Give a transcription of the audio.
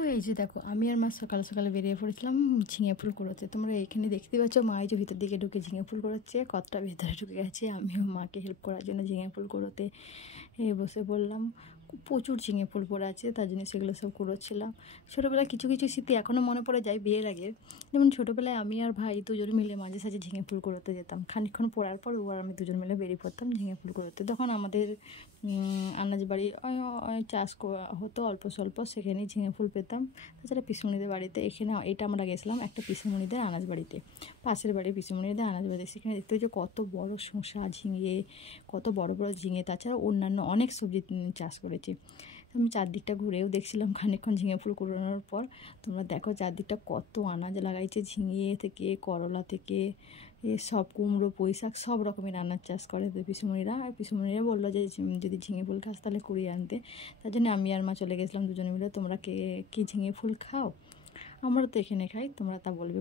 তো এই যে দেখো আমি আর মা সকালে সকালে বেরিয়ে পড়েছিলাম ঝিঙে ফুল কুড়োতে। তোমরা এখানে দেখতে পাচ্ছ মা এই যে ভিতর দিকে ঢুকে ঝিঙে ফুল কুড়োচ্ছে, কতটা ভেতরে ঢুকে গেছে। আমিও মাকে হেল্প করার জন্য ঝিঙে ফুল কুড়োতে বসে পড়লাম। প্রচুর ঝিঙে ফুল পড়ে আছে, তার জন্য সেগুলো সব কুড়োচ্ছিলাম। ছোটোবেলায় কিছু কিছু স্মৃতি এখনও মনে পড়ে যায় বিয়ের আগের। যেমন ছোটোবেলায় আমি আর ভাই দুজন মিলে মাঝে সাঝে ঝিঙে ফুল কুড়োতে যেতাম। খানিকক্ষণ পড়ার পর ও আর আমি দুজন মিলে বেরিয়ে পড়তাম ঝিঙে ফুল কুড়োতে। তখন আমাদের আনাজ বাড়ি চাষ হতো অল্প স্বল্প, সেখানেই ঝিঙে ফুল পেতাম। তাছাড়া পিসুমণিদের বাড়িতে, এখানে এটা আমরা গেছিলাম একটা পিসুমণিদের আনাজ বাড়িতে, পাশের বাড়ি পিসুমণিদের আনাজ বাড়িতে। সেখানে দেখতে হচ্ছে কত বড় শসা, ঝিঙে, কত বড় বড় ঝিঙে, তাছাড়া অন্যান্য অনেক সবজি চাষ করেছে। আমি চারদিকটা ঘুরেও দেখছিলাম খানিকক্ষণ ঝিঙে ফুল কুড়োনোর পর। তোমরা দেখো চারদিকটা কত আনাজ লাগাইছে, ঝিঙে থেকে করলা থেকে সব, কুমড়ো, পুঁই শাক, সব রকমের আনাজ চাষ করে তো পিসুমণিরা। আর পিসুমণিরা বললো যে যদি ঝিঙে ফুল খাস তাহলে কুড়িয়ে আনতে। তার জন্য আমি আর মা চলে গেছিলাম দুজনে মিলে। তোমরা কি ঝিঙে ফুল খাও? আমরা তো এখানে খাই, তোমরা তা বলবে।